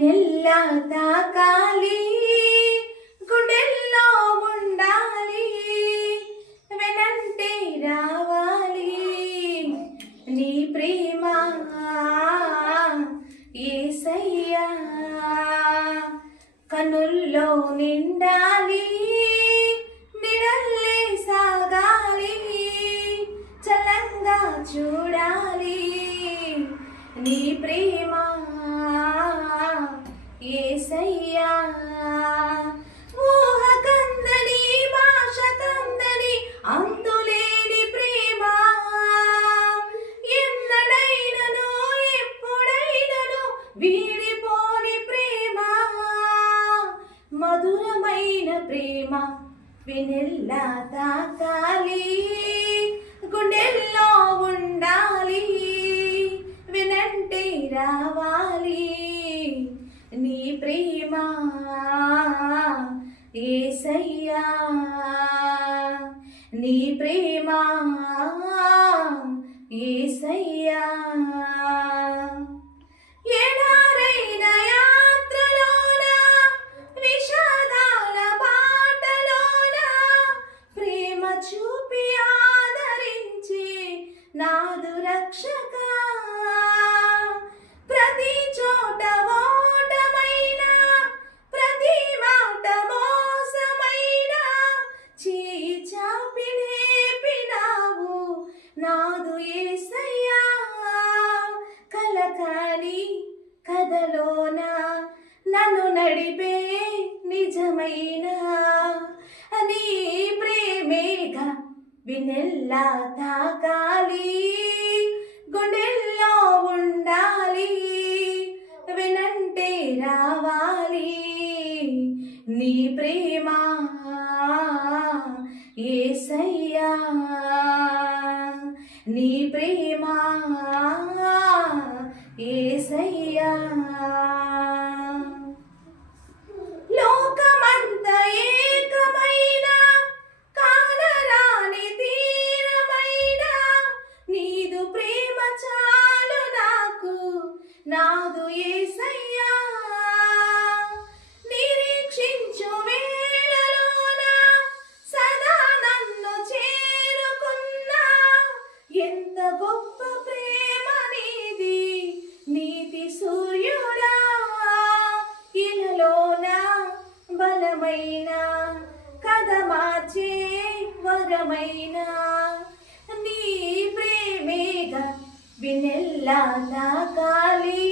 నెల్లా తాకాలి, గుండెల్లో ఉండాలి, వెనంటే రావాలి నీ ప్రేమ యేసయ్యా. కనుల్లో నిండాలి, నిడల్లే సాగాలి, చలంగా చూడాలి నీ ప్రేమ యేసయ్యా. ఊహ కందని, భాష కందని, అంతులేని ప్రేమ, ఎన్నడైనను ఎప్పుడైనను వీడిపోని ప్రేమ, మధురమైన ప్రేమ వెన్నెల్లా తాకాలి, గుండెల్లో ఉండాలి, వెనంటే రావాలి నీ ప్రేమ యేసయ్యా. నీ ప్రేమ యేసయ్యా. ఎడారైన యాత్రలోన, విషాదాల బాటలోన, ప్రేమ చూపి ఆదరించి నాదు రక్షక. ప్రతి చోట ఓటమైన, ప్రతి మాట మోసమైన, చేయి చాపి లేపినావు నాదు యేసయ్యా. కలకాని కథలోన నన్ను నడిపే నిజమైన నీ ప్రేమేగా వెన్నెల్లా తాకాలి, గుండెల్లో ఉండాలి, వెనంటే రావాలి నీ ప్రేమ యేసయ్యా. నీ ప్రేమ యేసయ్యా. లోకమంత ఏకమైన, కానరాని తీరమైన, నీదు ప్రేమ చాలు నాకు నాదు యేసయ్యా. నిరీక్షించు వేళలోన సదా నన్ను చేరుకున్నా, ఎంత గొప్ప ప్రేమ నీది నీతి సూర్యుడా. ఇలలోన బలమైన, కథ మార్చే వరమైన నీ ప్రేమేగా వెన్నెల్లా తాకాలి,